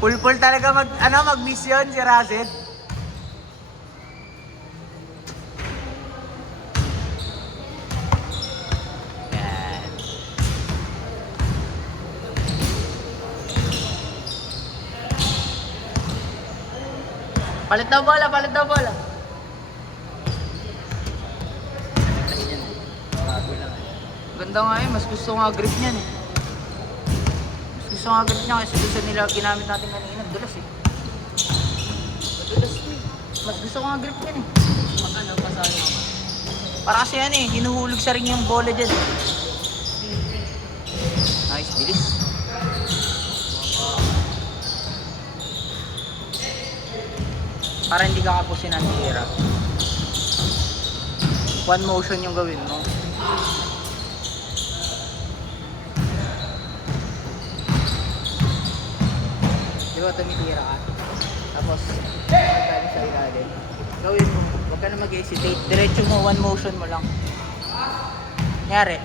Pulpul talaga mag-miss yun si Razed. Yan. Palit daw bola, palit daw bola. Ganda nga mas gusto nga grip niyan eh. Mas gusto nga grip niya kasi doon sa nila ginamit natin kanina, dulas eh. Dulas eh. Mas gusto nga grip niyan eh. Pag ano, pasali ako. Para kasi yan eh, hinuhulog sa ring yung bola dyan. Nice, bilis. Para hindi ka kapusin ang tira. One motion yung gawin mo. Di ba tumitira ka? Tapos, pagkano sa ilalim. Gawin mo, huwag ka na mag-hesitate. Diretso mo, one motion mo lang. Nangyari,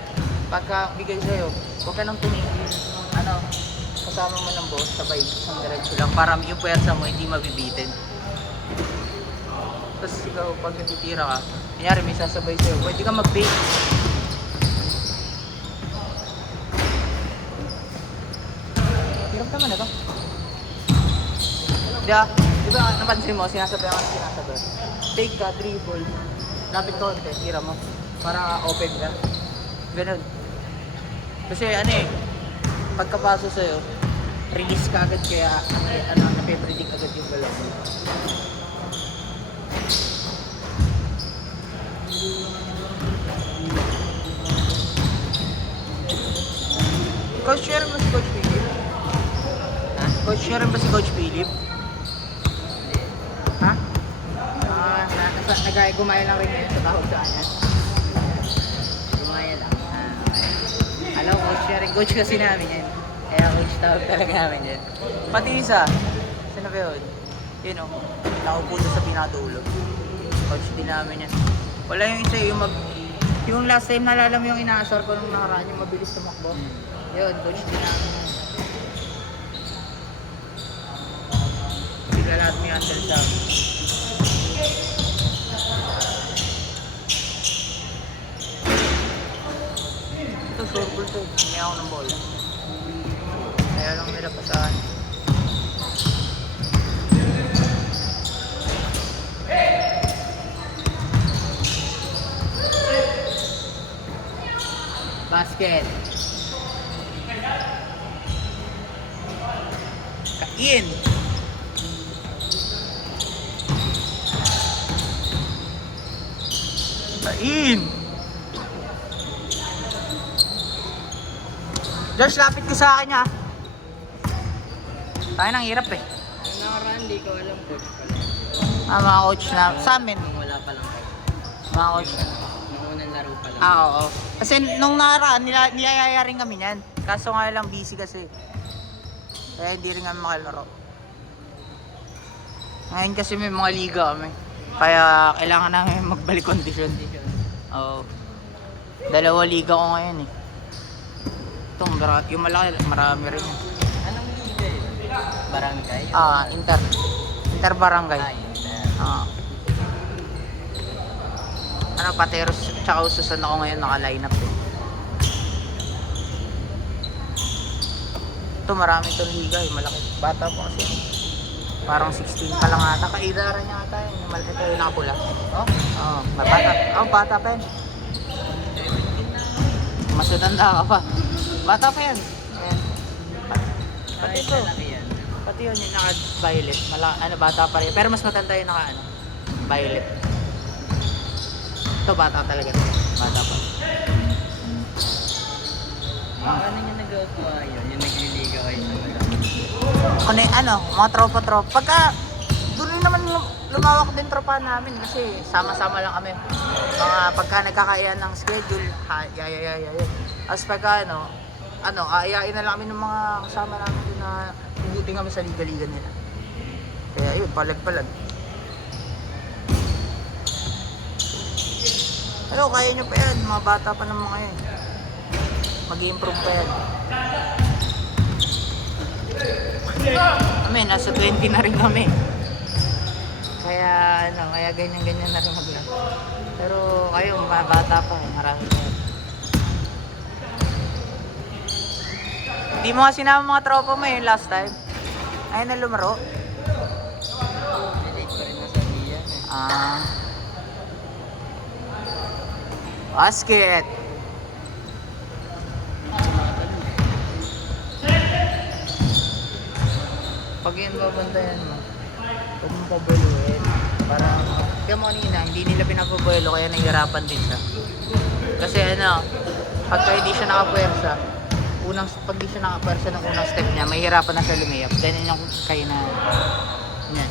pagka bigay sa'yo, huwag ka nang tumingin. Ano, kasama mo ng boss, sabay, isang diretso lang. Para yung puwersa mo, hindi mabibitin. Tapos ikaw, pag natitira ka, nangyari, may sasabay sa'yo, pwede ka mag-bake. Hirap naman na to. Di ba napansin mo, sinasabay ako ng sinasabay. Take ka, dribble, lapit konti, tira mo. Para open ka. Ganun. Kasi ano eh, pagkapaso sa'yo, release ka agad kaya nape-predict agad yung galaw mo. Coach, share mo si Coach Philip? Ha? Coach, share mo si Coach Philip? Ha? Gumaya lang rin yun sa tawag sa kanya. Gumaya lang. Alam ko, sharing coach kasi namin yan. Kaya coach tawag talaga namin yan. Pati isa, saan na ba yun? Yun o, nakaupo doon sa pinadulo. Coach din namin yan. Wala yung isa yung last time nalala mo yung inaasar ko nung nakaraan yung mabilis tumakbo. Yun, coach din namin yan. Sila lahat may handle sa amin. Ito, short ball to. Hindi ako ng bola. Kaya lang nila pasahan. Basket. Kain. Kain. Josh, lapit ka sa akin ha. Tayo nang hirap eh. Yung nakaraan, di ko alam coach pala. Mga coach na, sa amin. Nung wala pa lang kayo. Mga coach na. Nung unang laro pa lang. Oo. Kasi nung nakaraan, niyayaya rin kami niyan. Kaso nga lang busy kasi. Kaya hindi rin kami makalaro. Ngayon kasi may mga liga kami. Kaya kailangan namin magbalik kondisyon. Oo. Dalawa liga ko ngayon eh. Itong yung malaki, marami rin. Anong liga yun? Barangay? Inter barangay. Inter. Ano, Pateros tsaka Ususan ako ngayon naka-line up eh. Ito marami itong liga eh, malaki. Bata po kasi. Parang 16 pa lang ata. Kaidara niya ata yun. Ito yung nakapula. Oh? Oo, bata. Oh, bata pa yan. Mas matanda ka pa. Bata pa yan. Ayan. Pati ito. Pati yun yung naka-violet. Bata pa rin. Pero mas matanda yung violet. Ito bata talaga. Bata pa. Paano niya nag-gawa yun? Yung nagliliga kayo sa wala? Mga tropa-tropa. Pagka, doon naman lumawak din tropa namin kasi sama-sama lang kami. Pagka nagkakayaan ng schedule, As pagka aayain na lang kami ng mga kasama namin doon na hugutin kami sa liga-liga nila. Kaya yun, palag-palag. Kaya nyo pa yan, mga bata pa ng mga yan. Mag-i-improve pa yan. Kami, nasa 20 na rin kami. Kaya kaya ganyan-ganyan na rin maglaro. Pero kayo, mga bata pa, marami na yan. Hindi mo nga sinama mga tropa mo yung last time. Ayun na lumaro. Relate pa rin na sa Ian eh. Basket! Pag yun babantayan mo, huwag mo pabueluin. Parang, kaya mo kanina, hindi nila pinapabuelo kaya nahihirapan din siya. Kasi pagka hindi siya nakapuwersa, pag di siya nakapuwersa ng unang step niya, mahihirapan na siya lumayap. Ganyan yung kayo na, yan.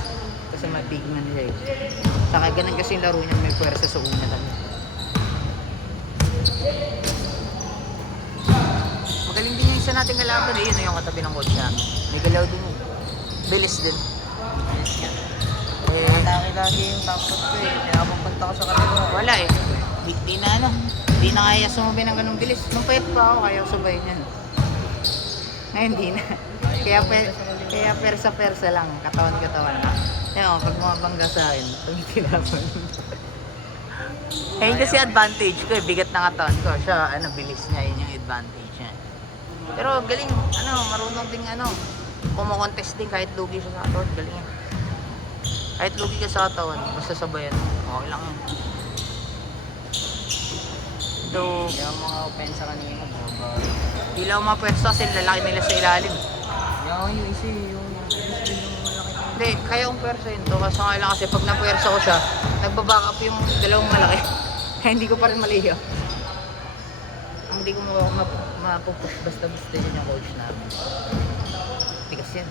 Kasi mabig man siya eh. Saka ganun kasi yung laro niya, may puwersa sa una talaga. Magaling din yung isa nating kalaban eh, yun yung katabi ng coach namin. May galaw din eh. Bilis din. Atake lagi yung tapos ko eh. Pinapapunta ko sa kanila. Wala eh. Di na kaya sumabay ng ganung bilis. Nung payat pa ako, kaya sabay niyan. Ngayon di na. Kaya persa-persa lang. Katawan-katawan lang. Yan pag mabangga sa akin, pag tinapan. Ayun kasi advantage ko eh. Bigat ng katawan ko. Siya, bilis niya. Yun yung advantage niya. Pero galing, marunong ding kumokontest din kahit lugi siya sa katawan. Galing yan. Kahit lugi ka sa katawan, basta sabayan. Okay lang yun. So, Yung mga opensa kanina, baba. di lang mapwesto kasi lalaki nila sa ilalim. Yung isa yung malaki. Hindi, kaya kong pwersa yun to. Kaso nga lang kasi pag napwersa ko siya, nagbaback up yung dalawang malaki. Kaya hindi ko pa rin maliyo. Ang hindi ko mapupush basta-basta yun yung coach namin. Tigas yan.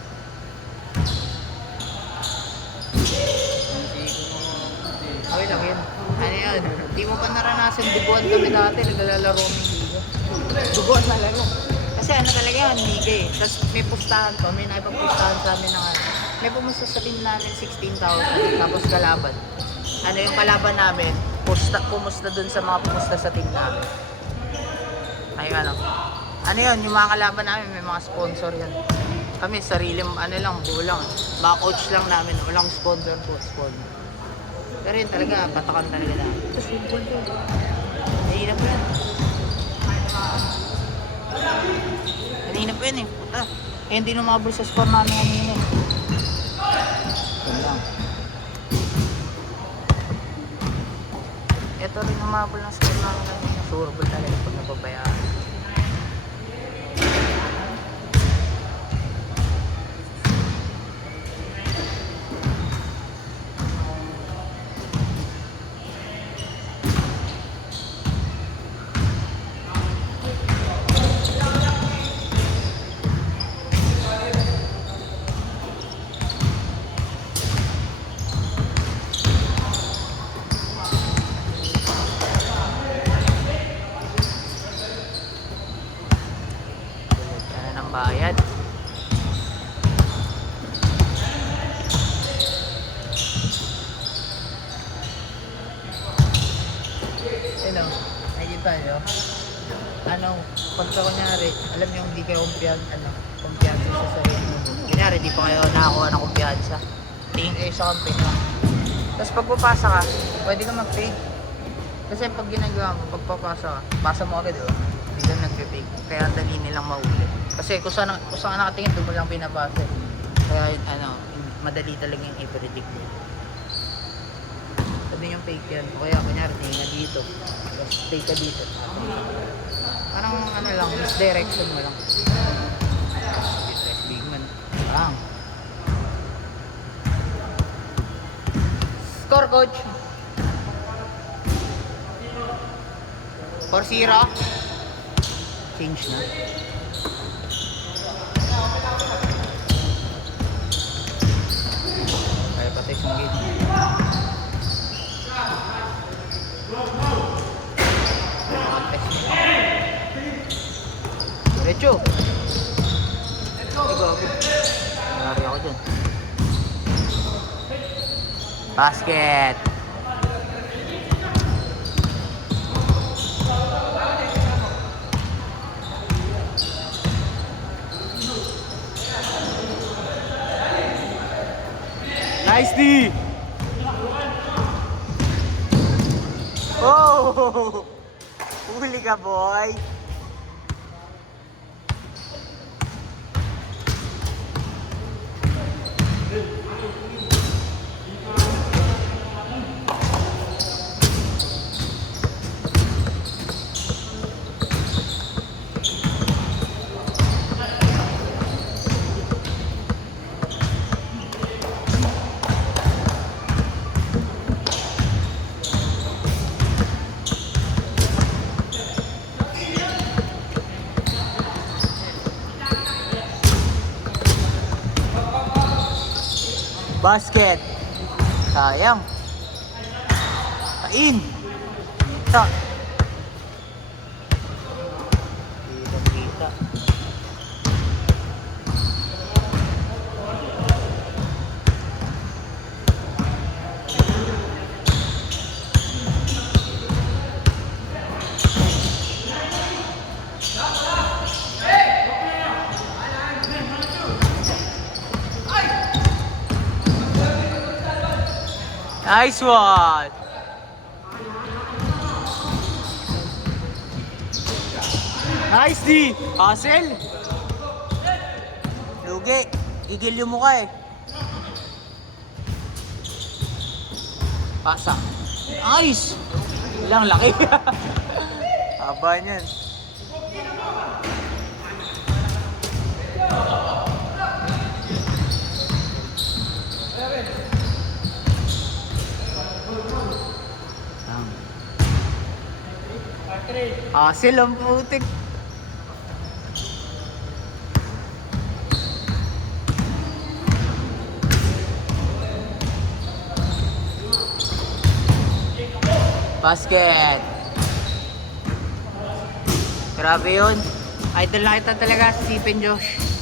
Okay lang yun. Ano yun? Di mo pa naranasan duguan kami dati. Naglalaro kami liga. Duguan talaga. Kasi talaga yun, liga eh. Tapos may pustahan pa. May nakipagpustahan sa amin ng may pumusta sa team namin 16,000. Tapos kalaban. Yung kalaban namin, pumusta dun sa mga pumusta sa team namin. Ayun yun, yung mga kalaban namin, may mga sponsor yan. Kami, sarili, buo lang. Mga coach lang namin, walang sponsor. Pero yun talaga, patakan talaga na. Tapos football ko. Nahinap pa yan. Nahinap pa yan eh. Puta. Kaya hindi numabol sa score namin kanina eh. Yan lang. Ito rin numabol ng score namin kanina. Surbol talaga pag nababayaan. Bayad. Nakikita nyo? Pagka kunyari, alam nyo hindi kayo kumpiyansa sa sarili mo. Kunyari, di pa kayo nakakuha ng kumpiyansa. Tingin kayo sa campaign mo. Tapos pag papasa ka, pwede ka mag-fake. Kasi pag ginagawa mo, pagpapasa ka, pasa mo agad, diba? Hindi ka nag-fake. Kaya ang dali nilang mahuli. Kasi kung saan nakatingin, doon mo lang pinapasa. Kaya madali talaga yung i-predict mo. Sabi yung fake yan. O kaya, kunyari, tingin ka dito. Tapos fake ka dito. Parang lang, misdirection mo lang. Big man. Parang. Score, coach! 4-0. Change na. Kaya patay siyang game. Recho! Ay, gabi. Nangyari ako dyan. Basket! Nice D! Oh! Huli ka, boy! Basket. Sayang. Kain. Kita. Kita. Nice one! Nice D! Hustle! Lugi! Gigil yung mukha eh. Pasa. Nice! Ilang laki. Haba niyan. Hustle ang putik. Basket. Grabe yun. Idol na kita talaga si Sipin Josh.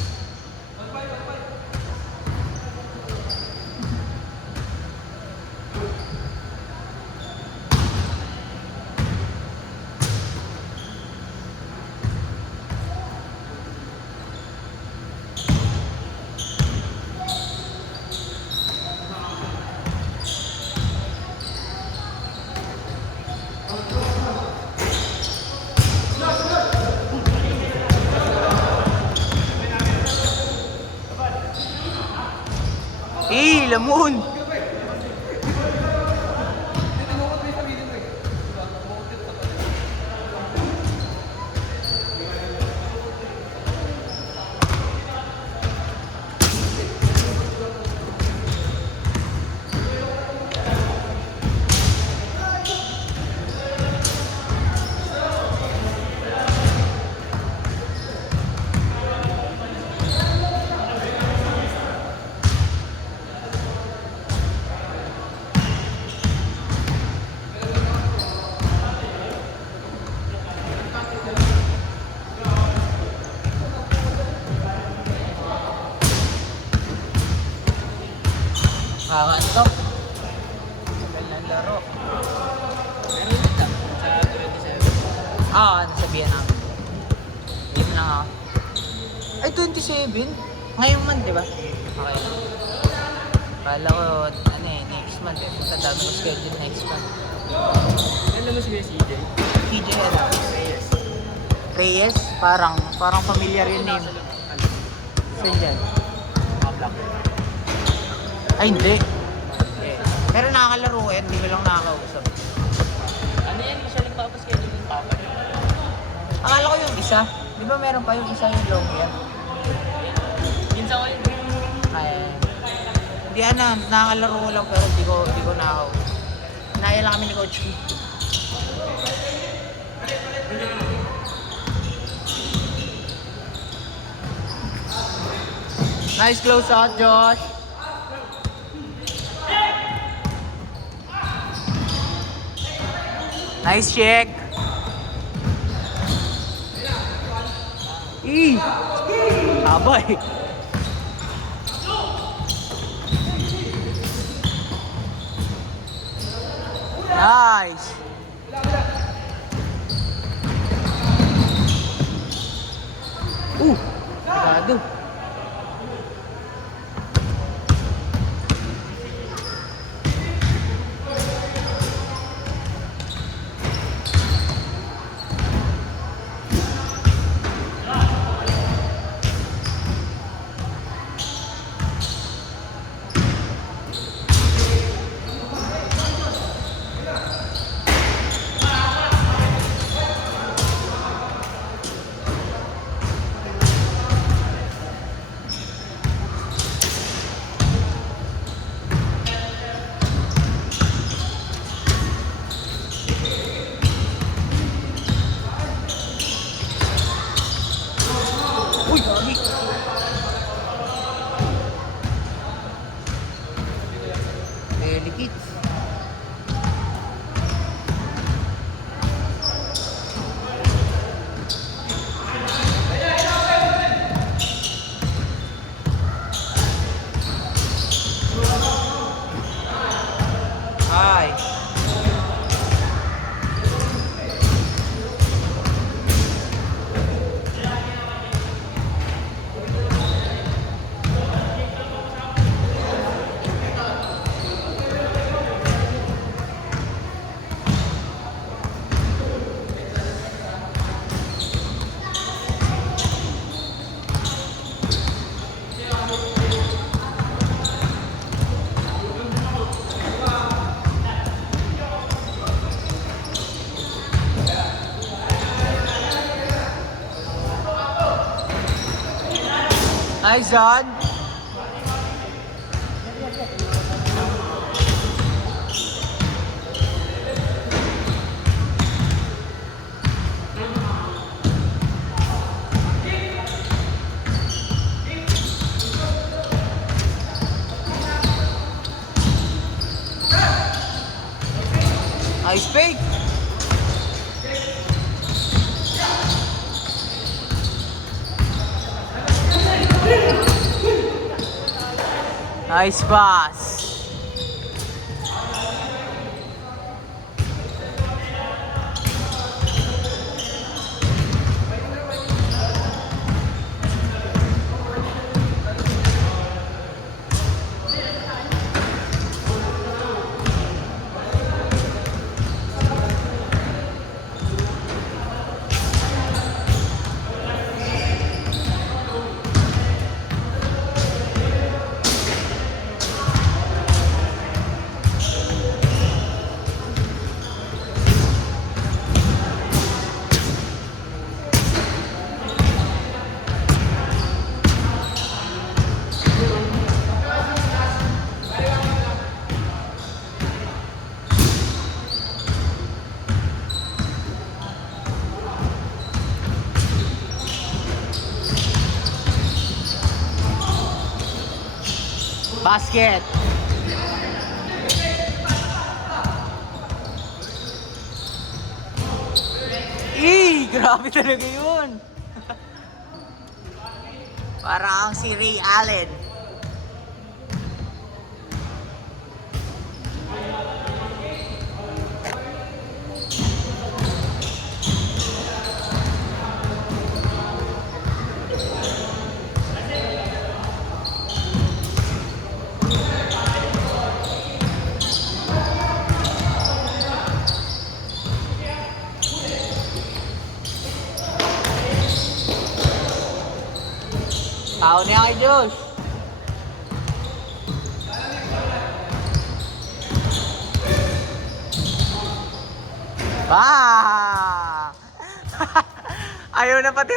Lamon! Nakakaantok. Tagal ng laro. Meron ulit lang sa 27. Nasabihan namin. Game lang ako. Ay, 27? Ngayong month, di ba? Okay. Kala ko, next month. Sa dami ko schedule next month. Alam mo si CJ? TJ Adams. Reyes? Parang familiar yung name. Saan dyan? Ay, hindi. Pero nakakalaro ko yan, hindi ko lang nakakausap. Ano yan? Siya nagpapaschedule ng papa niya. Akala ko yung isa. Di ba meron pa yung isa yung long yan? Minsan ko yun. Ay, hindi nakakalaro ko lang pero hindi ko nakakausap. Naya lang kami ni Coach P. Nice close out, Josh. Nice check. Abay. Nice. Sigado. Nice on. Nice fake. Nice pass. Basket. Grabe talaga yun. Parang si Ray Allen. Tao niya kay Josh. Ayaw na pati